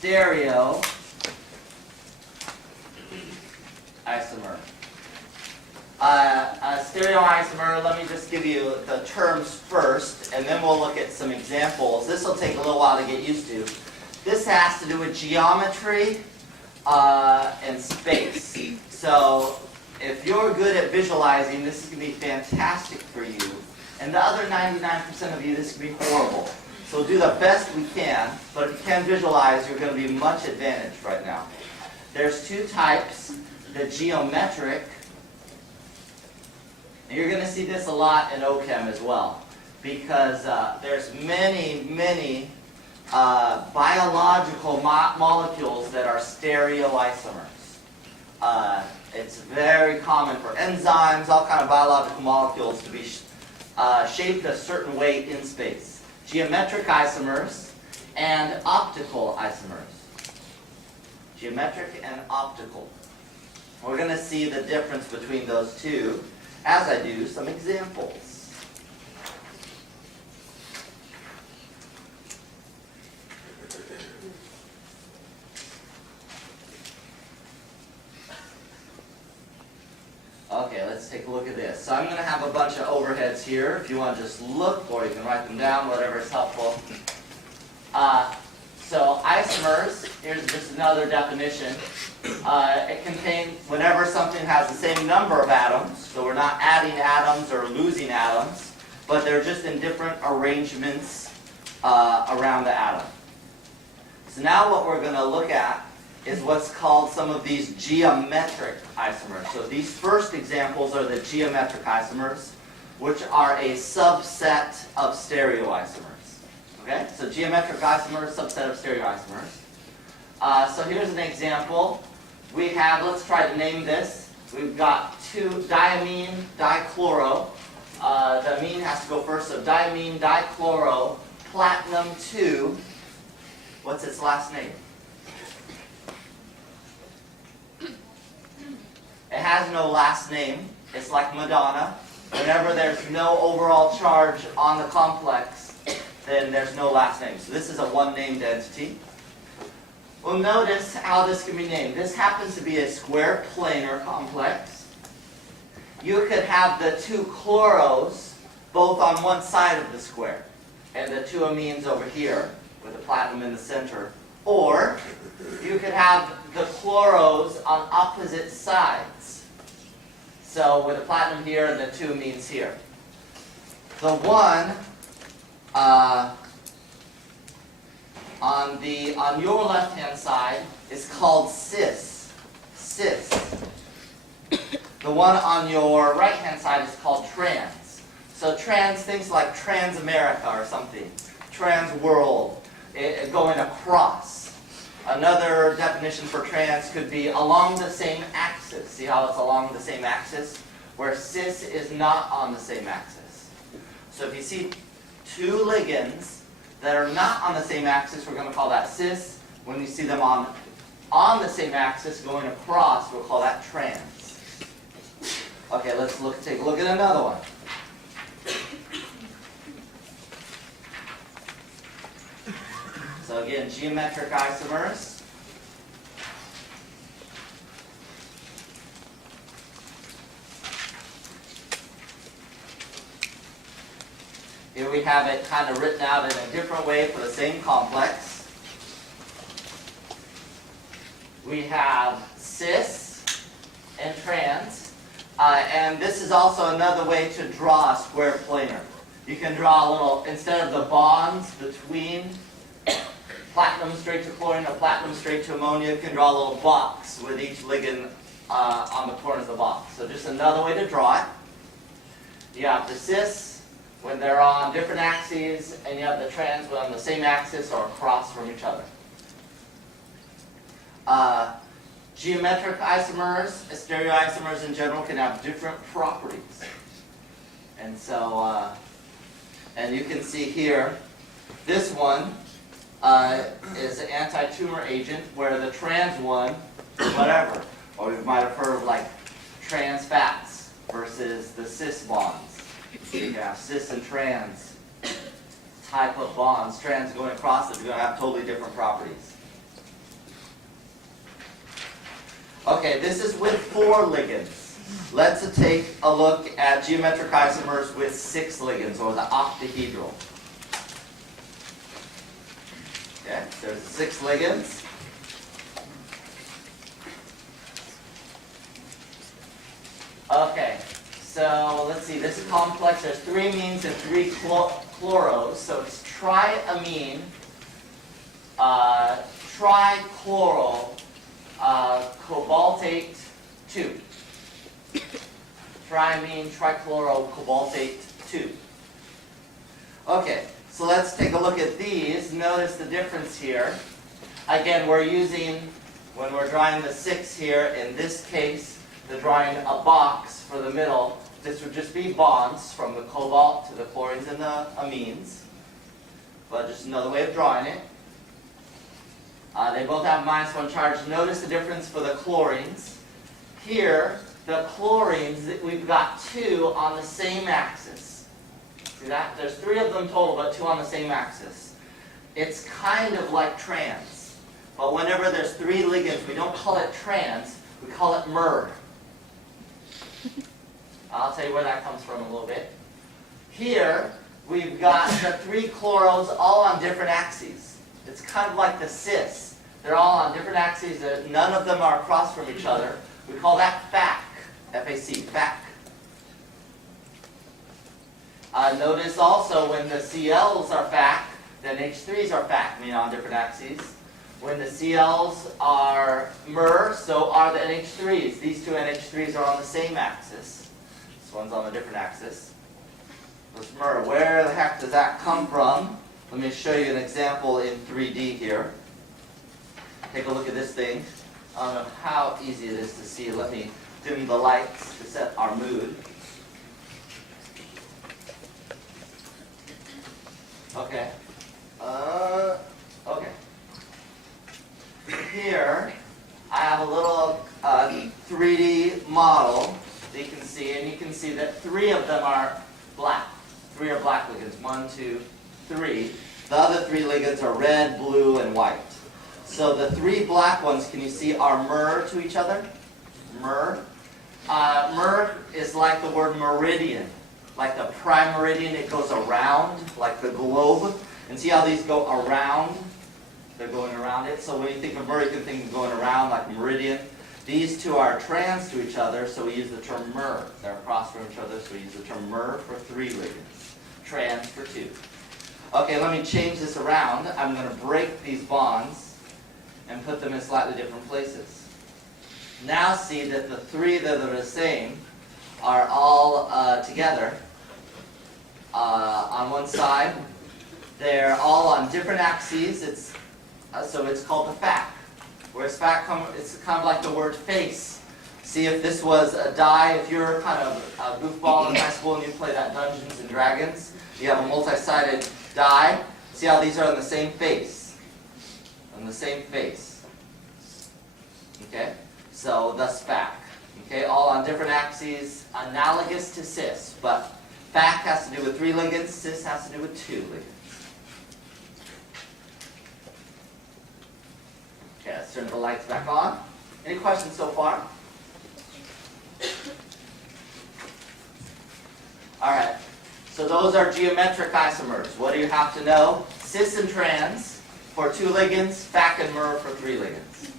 stereoisomer. A stereoisomer, let me just give you the terms first, and then we'll look at some examples. This will take a little while to get used to. This has to do with geometry and space. So if you're good at visualizing, this is going to be fantastic for you. And the other 99% of you, this can be horrible. So we'll do the best we can, but if you can visualize, you're going to be much advantaged right now. There's two types, the geometric. And you're going to see this a lot in OChem as well, because there's many biological molecules that are stereoisomers. It's very common for enzymes, all kind of biological molecules to be shaped a certain way in space. Geometric isomers and optical isomers. Geometric and optical. We're going to see the difference between those two as I do some examples. Okay, let's take a look at this. So I'm going to have a bunch of overheads here. If you want to just look, or you can write them down, whatever is helpful. So isomers, here's just another definition. It contains, whenever something has the same number of atoms, so we're not adding atoms or losing atoms, but they're just in different arrangements around the atom. So now what we're going to look at is what's called some of these geometric isomers. So these first examples are the geometric isomers, which are a subset of stereoisomers. Okay, so geometric isomers, subset of stereoisomers. So here's an example. We have, let's try to name this. We've got diamine, dichloro. The amine has to go first. So diamine, dichloro, platinum 2. What's its last name? It has no last name. It's like Madonna. Whenever there's no overall charge on the complex, then there's no last name. So this is a one-named entity. Well, notice how this can be named. This happens to be a square planar complex. You could have the two chloros both on one side of the square, and the two amines over here with the platinum in the center. Or you could have the chloros on opposite sides. So with the platinum here and the two amines here. The one on your left-hand side is called cis. Cis. The one on your right-hand side is called trans. So trans, things like Trans-America or something. Trans-world, going across. Another definition for trans could be along the same axis. See how it's along the same axis? Where cis is not on the same axis. So if you see two ligands that are not on the same axis, we're going to call that cis. When you see them on the same axis going across, we'll call that trans. Okay, let's take a look at another one. So again, geometric isomers. Here we have it kind of written out in a different way for the same complex. We have cis and trans. And this is also another way to draw a square planar. You can draw a little, instead of the bonds between platinum straight to chlorine or platinum straight to ammonia, you can draw a little box with each ligand on the corners of the box. So just another way to draw it. You have the cis when they're on different axes, and you have the trans when on the same axis or across from each other. Geometric isomers, stereoisomers in general, can have different properties. And so, and you can see here, this one is an anti-tumor agent, where the trans one is whatever. Or you might have heard of like trans fats versus the cis bonds. You have cis and trans type of bonds. Trans going across it, you're going to have totally different properties. Okay, this is with 4 ligands. Let's take a look at geometric isomers with 6 ligands, or the octahedral. Okay, there's 6 ligands. Okay, so let's see, this is complex. There's 3 amines and 3 chloros, so it's triamine, trichloral, cobaltate 2. Triamine, trichloral, cobaltate 2. Okay, so let's take a look at these. Notice the difference here. Again, we're using, when we're drawing the 6 here, in this case, they're drawing a box for the middle. This would just be bonds from the cobalt to the chlorines and the amines. But just another way of drawing it. They both have -1 charge. Notice the difference for the chlorines. Here, the chlorines, we've got 2 on the same axis. See that? There's 3 of them total, but 2 on the same axis. It's kind of like trans. But whenever there's 3 ligands, we don't call it trans, we call it mer. I'll tell you where that comes from in a little bit. Here, we've got the 3 chloros all on different axes. It's kind of like the cis. They're all on different axes. None of them are across from each other. We call that FAC. F-A-C, FAC. Notice also when the CLs are FAC, then H3s are FAC, meaning on different axes. When the CLs are mer, so are the NH3s. These 2 NH3s are on the same axis. This one's on a different axis. This mer, where the heck does that come from? Let me show you an example in 3D here. Take a look at this thing. I don't know how easy it is to see. Let me dim the lights to set our mood. Okay. Okay. Here, I have a little 3D model that you can see, and you can see that 3 of them are black. 3 are black ligands. 1, 2, 3. The other 3 ligands are red, blue, and white. So the 3 black ones, can you see, are mer to each other? Mer. Mer is like the word meridian. Like the prime meridian, it goes around, like the globe. And see how these go around? They're going around it. So when you think of mer, you can think of going around like meridian. These 2 are trans to each other, so we use the term mer. They're across from each other, so we use the term mer for 3 ligands. Trans for 2. Okay, let me change this around. I'm going to break these bonds and put them in slightly different places. Now see that the 3 that are the same are all together on one side. They're all on different axes. So it's called the FAC. Whereas FAC, it's kind of like the word face. See, if this was a die, if you're kind of a goofball in high school and you play that Dungeons and Dragons, you have a multi-sided die. See how these are on the same face? On the same face. Okay? So thus FAC. Okay, all on different axes, analogous to cis, but FAC has to do with 3 ligands, cis has to do with 2 ligands. Okay, let's turn the lights back on. Any questions so far? All right, so those are geometric isomers. What do you have to know? Cis and trans for 2 ligands, FAC and mer for 3 ligands.